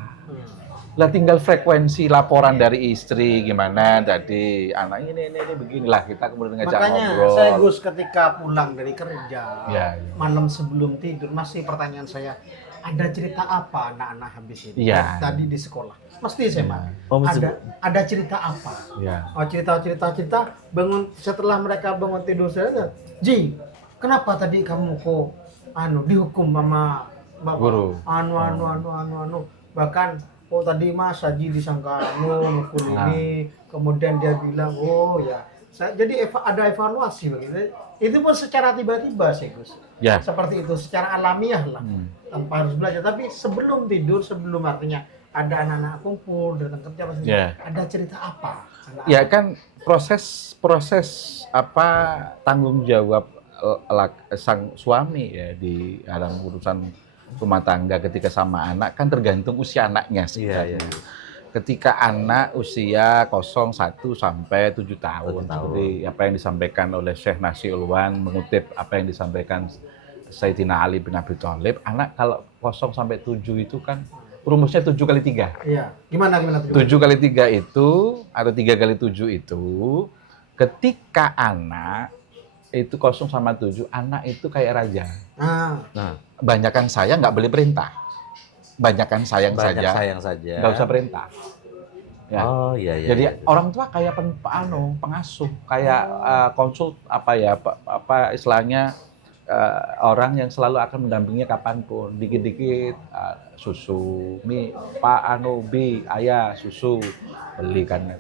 Lah tinggal frekuensi laporan dari istri gimana tadi anak ini beginilah kita kemudian ngajak Makanya ngobrol. saya Gus ketika pulang dari kerja, Ya. malam sebelum tidur masih pertanyaan saya, ada cerita apa anak-anak habis ini? Ya. Tadi di sekolah. Mesti saya Mak. Oh, mesti- Ada cerita apa? Ya. Oh, cerita bangun setelah mereka bangun tidur saya, Ji, kenapa tadi kamu kok dihukum sama bapak? Guru. Bahkan tadi Mas Haji disangka mukul ini, kemudian dia bilang ya. Jadi ada evaluasi begitu. Itu pun secara tiba-tiba sih Gus. Ya. Seperti itu secara alamiah lah. Tanpa harus belajar, tapi sebelum tidur, sebelum artinya ada anak-anak kumpul datang kerja pasti Ya. ada cerita apa? Ya kan proses apa tanggung jawab sang suami ya di dalam urusan rumah tangga ketika sama anak kan tergantung usia anaknya sih. Iya, iya. ketika anak usia 0 1 sampai 7 tahun. 7 tahun. Seperti apa yang disampaikan oleh Syekh Nasi Ulwan, mengutip apa yang disampaikan Sayyidina Ali bin Abi Thalib, anak kalau 0 sampai 7 itu kan rumusnya 7 kali 3. Iya. Gimana 7 kali 3 itu, atau 3 kali 7 itu, ketika anak itu 0 sama 7, anak itu kayak raja. Nah, Banyakan saya nggak boleh perintah. Banyakan sayang banyak saja, sayang saja. nggak usah perintah. Ya. Oh iya iya. Jadi iya. orang tua kayak pengasuh, kayak konsul apa istilahnya, orang yang selalu akan mendampinginya kapanpun. Dikit-dikit susu, Pak Bi, ayah susu, belikan.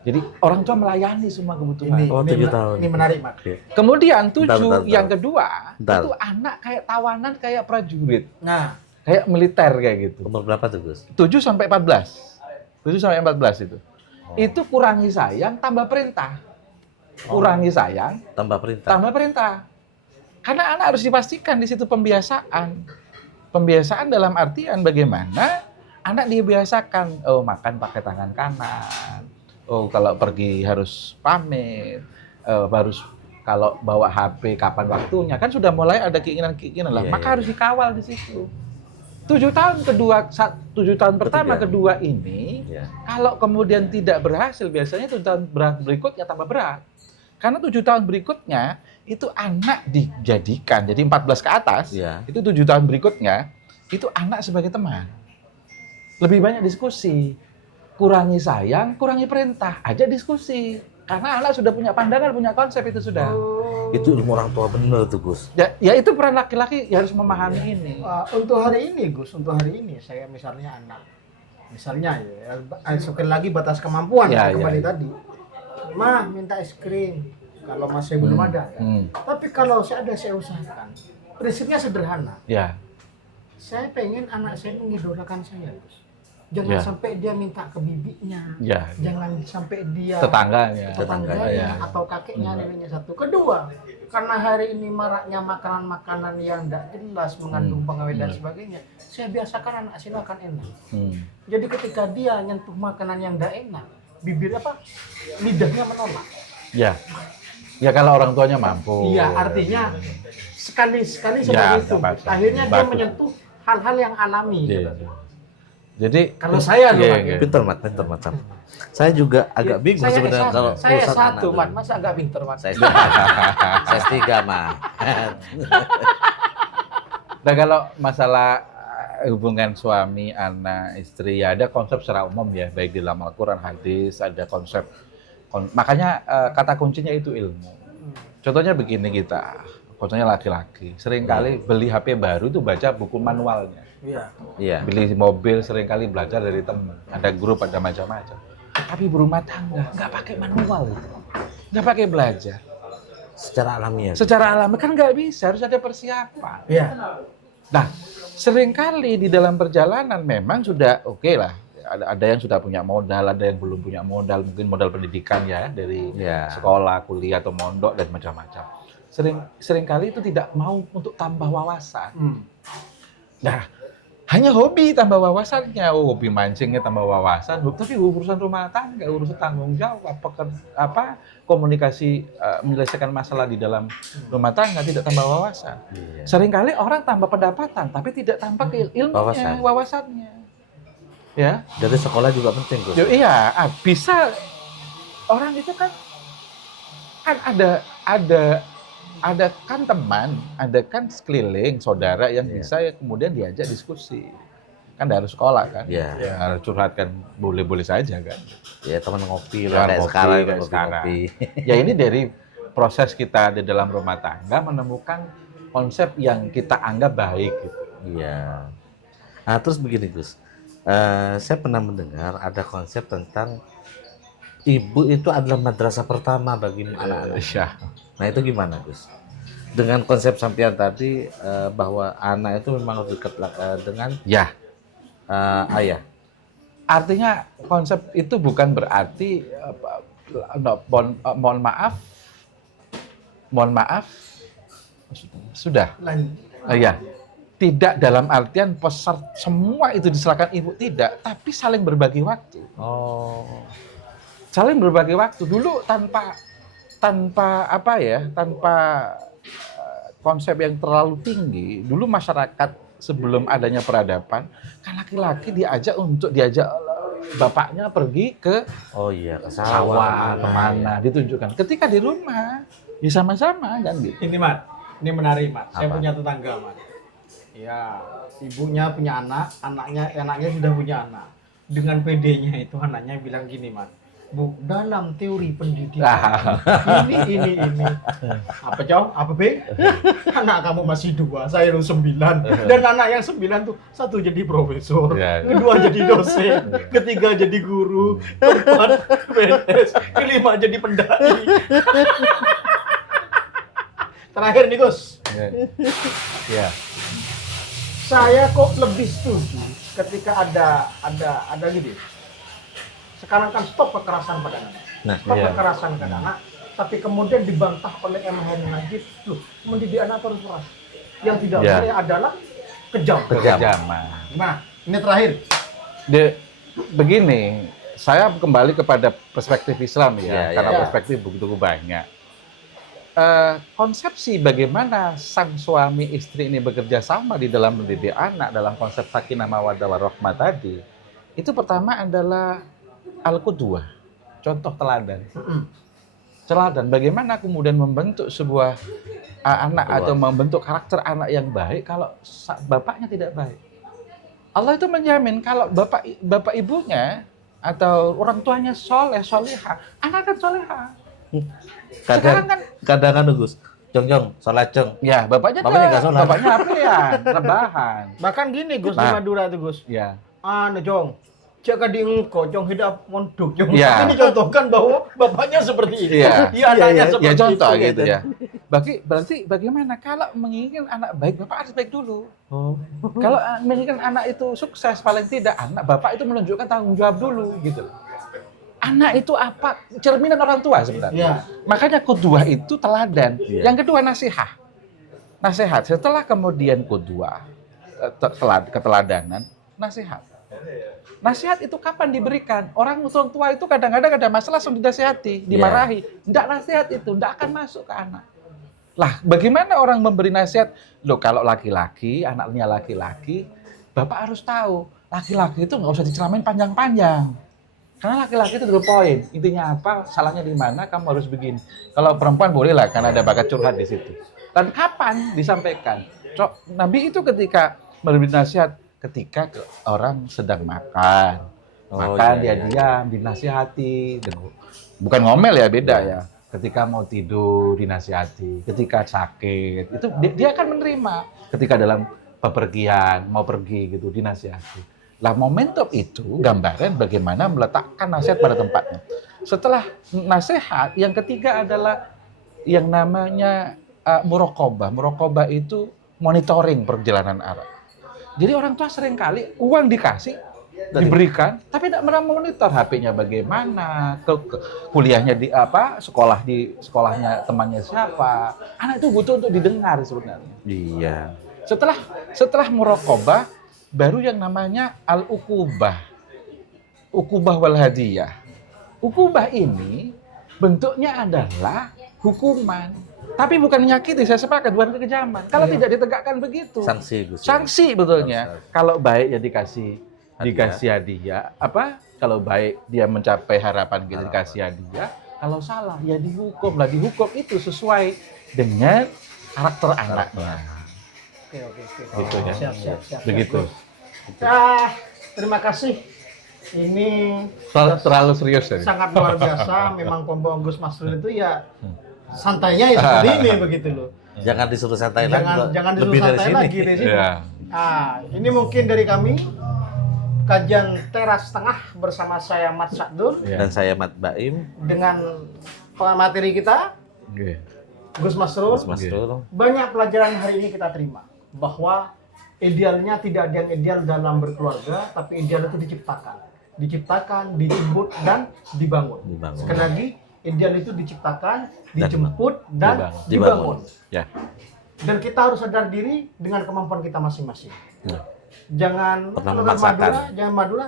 Jadi orang tua melayani semua kebutuhan. Oh, 7 tahun. Ini menarik, Mak. Kemudian 7 Bentar. yang kedua, Bentar. itu anak kayak tawanan, kayak prajurit, Nah, kayak militer kayak gitu. Umur berapa tuh, Gus? 7 sampai 14. 7 sampai 14 itu. Itu kurangi sayang tambah perintah. Kurangi sayang Tambah perintah. tambah perintah. Karena anak harus dipastikan di situ pembiasaan. Pembiasaan dalam artian bagaimana anak dibiasakan, oh makan pakai tangan kanan. Oh kalau pergi harus pamit. Harus kalau bawa HP kapan waktunya. Kan sudah mulai ada keinginan-keinginan lah. Iya, Maka iya. harus dikawal di situ. 7 tahun pertama kedua ini, Ya. kalau kemudian tidak berhasil, biasanya 7 tahun berikutnya tambah berat. Karena 7 tahun berikutnya, itu anak dijadikan, jadi 14 ke atas, Iya. itu 7 tahun berikutnya, itu anak sebagai teman. Lebih banyak diskusi. Kurangi sayang, kurangi perintah, ajak diskusi. Karena anak sudah punya pandangan, punya konsep itu sudah. Itu ilmu orang tua bener tuh, Gus. Ya itu peran laki-laki ya harus memahami ini. untuk hari ini, Gus, untuk hari ini saya misalnya anak, misalnya ya, sekali lagi batas kemampuan Ya, kembali ya. tadi. Mah minta es krim kalau masih belum ada. Hmm. Tapi kalau saya usahakan. Prinsipnya sederhana. Ya, Saya pengen anak saya mengidolakan saya, Gus. Jangan Ya. sampai dia minta ke bibinya. ya. Jangan sampai dia Tetangganya. tetangganya Ya. atau kakeknya, neneknya satu. Kedua, karena hari ini maraknya makanan-makanan yang tidak jelas mengandung pengawet dan sebagainya, saya biasakan anak saya makan enak. Hmm. Jadi ketika dia nyentuh makanan yang tidak enak, bibir lidahnya menolak. Ya. Ya kalau orang tuanya mampu. Iya, artinya sekali-sekali Ya, seperti itu. bagus. Akhirnya dia Bagus. menyentuh hal-hal yang alami. Iya. gitu. Jadi Kalau saya loh, Iya, Pak, iya. Pinter, Mat. Sam. Saya juga agak bingung Saya sebenarnya S1, kalau saya urusan anak satu, tuh. Mat. Masa agak pinter, Mat? Saya S3. Saya S3, Mat. Nah kalau masalah hubungan suami, anak, istri, ya ada konsep secara umum ya, baik di dalam Al-Quran, hadis, ada konsep. Makanya kata kuncinya itu ilmu. Contohnya begini kita, contohnya laki-laki, seringkali beli HP baru itu baca buku manualnya. Iya. Iya. Beli mobil seringkali belajar dari teman, ada grup, ada macam-macam. Tapi berumah tangga nggak pakai manual itu, nggak pakai belajar. Secara alamiah. Secara alami kan nggak bisa, harus ada persiapan. Iya. Nah, seringkali di dalam perjalanan memang sudah oke lah. Ada yang sudah punya modal, ada yang belum punya modal, mungkin modal pendidikan ya dari Ya. sekolah, kuliah atau mondok dan macam-macam. Seringkali itu tidak mau untuk tambah wawasan. Nah, hanya hobi tambah wawasannya. Oh, hobi mancingnya tambah wawasan, tapi urusan rumah tangga, urusan tanggung jawab, komunikasi, menyelesaikan masalah di dalam rumah tangga tidak tambah wawasan. Iya. Seringkali orang tambah pendapatan, tapi tidak tambah ilmunya, wawasannya. Ya, Dari sekolah juga penting, Gus. iya, bisa orang itu kan ada kan teman, ada kan sekeliling saudara yang Iya. bisa ya kemudian diajak diskusi. Kan dari sekolah kan, Iya. ya, harus curhatkan boleh-boleh saja kan. Ya, teman ngopi Ya, lah kayak ngopi, sekarang, kayak sekarang. ngopi. Ya ini dari proses kita di dalam rumah tangga menemukan konsep yang kita anggap baik gitu. Iya. Nah, terus begini, Gus. Saya pernah mendengar ada konsep tentang ibu itu adalah madrasah pertama bagi anak-anak. Ya. Nah, itu gimana, Gus? Dengan konsep sampean tadi bahwa anak itu memang harus dekat dengan Ya, ayah. artinya konsep itu bukan berarti mohon maaf sudah. Lanjut. Ya. Tidak dalam artian semua itu diserahkan ibu, tidak, tapi saling berbagi waktu. Oh. Saling berbagi waktu dulu tanpa apa ya, tanpa konsep yang terlalu tinggi. Dulu masyarakat sebelum adanya peradaban, kan laki-laki diajak bapaknya pergi ke Oh iya, ke sawah, kemana, ditunjukkan. Ketika di rumah, ya sama-sama kan gitu. Ini Mat, ini menarik Mat. Saya Apa? punya tetangga Mat. Ya, ibunya punya anak, anaknya sudah punya anak. Dengan PD-nya itu anaknya bilang gini Mat, Bu, dalam teori pendidikan ini. Apa Cong? Apa B? Anak kamu masih 2, saya lu 9. Dan anak yang 9 tuh satu jadi profesor, Ya. kedua jadi dosen, ketiga jadi guru, keempat PNS, kelima jadi pendai. Terakhir nih Gus, Ya. saya kok lebih setuju ketika ada gini. Sekarang kan stop kekerasan pada anak. Nah, Stop iya. kekerasan pada anak, tapi kemudian dibantah oleh M. Henry Najib, loh, mendidik anak terus keras. Yang tidak Iya. boleh adalah kejam. Kejaman. Gimana? Ini terakhir. Begini, saya kembali kepada perspektif Islam Ya, karena ya. perspektif begitu banyak. Konsepsi bagaimana sang suami istri ini bekerja sama di dalam mendidik anak dalam konsep sakinah mawaddah warahmah tadi, itu pertama adalah al-qudwah, contoh teladan. Teladan bagaimana kemudian membentuk sebuah anak atau membentuk karakter anak yang baik kalau bapaknya tidak baik. Allah itu menjamin kalau bapak ibunya atau orang tuanya soleh, solihah, anak akan solihah. Sekarang kan Kadang Gus, Jong, salat Jong. ya bapaknya Nggak sholat. bapaknya apian, rebahan. Bahkan gini Gus, di Nah. Madura tuh Gus. Ya. Jong, jika di engkau, Jong hidup mondok, Jong. Ya. Ini contohkan bahwa bapaknya seperti itu. Iya. Ya, anaknya seperti Ya contoh itu. gitu ya. Berarti bagaimana kalau menginginkan anak baik, bapak harus baik dulu. Oh. Kalau menginginkan anak itu sukses, paling tidak anak bapak itu menunjukkan tanggung jawab dulu gitu. Anak itu apa? Cerminan orang tua sebenarnya. Iya. Makanya qudwah itu teladan. Iya. Yang kedua nasihat. Nasihat. Setelah kemudian qudwah, keteladanan, nasihat. Nasihat itu kapan diberikan? Orang tua itu kadang-kadang ada masalah langsung dinasihati, dimarahi. Nggak nasihat itu, nggak akan masuk ke anak. Lah, bagaimana orang memberi nasihat? Loh, kalau laki-laki, anaknya laki-laki, bapak harus tahu, laki-laki itu nggak usah diceramain panjang-panjang. Karena laki-laki itu dulu poin. Intinya apa, salahnya di mana, kamu harus begini. Kalau perempuan boleh lah, karena ada bakat curhat di situ. Dan kapan disampaikan? Nabi itu ketika memberi nasihat, ketika orang sedang makan. Dia diam, dinasihati. Bukan ngomel ya, beda ya. Ketika mau tidur, dinasihati. Ketika sakit, itu dia akan menerima. Ketika dalam bepergian, mau pergi gitu, dinasihati. Lah momentum itu gambaran bagaimana meletakkan nasihat pada tempatnya. Setelah nasihat, yang ketiga adalah yang namanya muraqabah. Muraqabah itu monitoring perjalanan anak. Jadi orang tua seringkali uang dikasih, diberikan, tapi tidak pernah memonitor HP-nya bagaimana, kuliahnya di apa, sekolahnya temannya siapa. Anak itu butuh untuk didengar sebenarnya. Iya. Setelah muraqabah, baru yang namanya al-uqubah. Uqubah wal hadiyah. Uqubah ini bentuknya adalah hukuman. Tapi bukan menyakiti, saya sepakat, bukan kekejaman. Kalau tidak ditegakkan begitu. Sanksi, Gus. Sanksi betulnya. Kalau baik ya dikasih hadiah. Kalau baik dia mencapai harapan kita dikasih hadiah. Kalau salah ya dihukum. Lah dihukum itu sesuai dengan karakter anaknya. Oke. Gitu ya. Siap. Begitu. Terima kasih. Ini Terlalu serius ya. sangat luar biasa. Memang pembawa Gus Masrul itu ya santainya ya seperti ini begitu loh. Jangan disuruh santai lagi. Jangan disuruh Lebih dari santai sini. lagi dari sini. Ya. Ini mungkin dari kami kajian teras tengah bersama saya Mat Sakdur Ya. Dan saya Mat Baim, dengan materi kita Oke. Gus Masrul. Mas Masrul. Banyak pelajaran hari ini kita terima bahwa idealnya tidak ada yang ideal dalam berkeluarga, tapi ideal itu diciptakan, dijemput dan dibangun. Sekali lagi, ideal itu diciptakan, dijemput dan dibangun. Ya. Dan kita harus sadar diri dengan kemampuan kita masing-masing. Ya. Jangan Pernah kalau memaksakan. Madura, jangan Madura,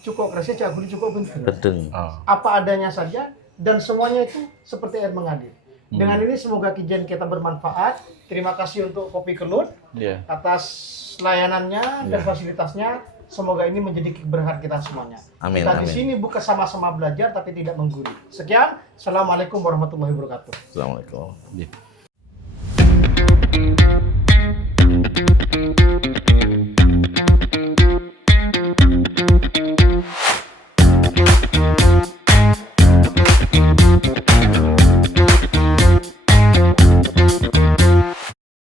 cukup kerasnya, cukup penting. Bedeng. Oh. Apa adanya saja dan semuanya itu seperti air mengalir. Dengan ini semoga kajian kita bermanfaat. Terima kasih untuk Kopi Kelut Iya. atas layanannya dan Ya. fasilitasnya. Semoga ini menjadi keberkahan kita semuanya. Amin, Kita di amin. sini bukan sama-sama belajar tapi tidak menggurui. Sekian, Assalamualaikum warahmatullahi wabarakatuh. Assalamualaikum. Iya.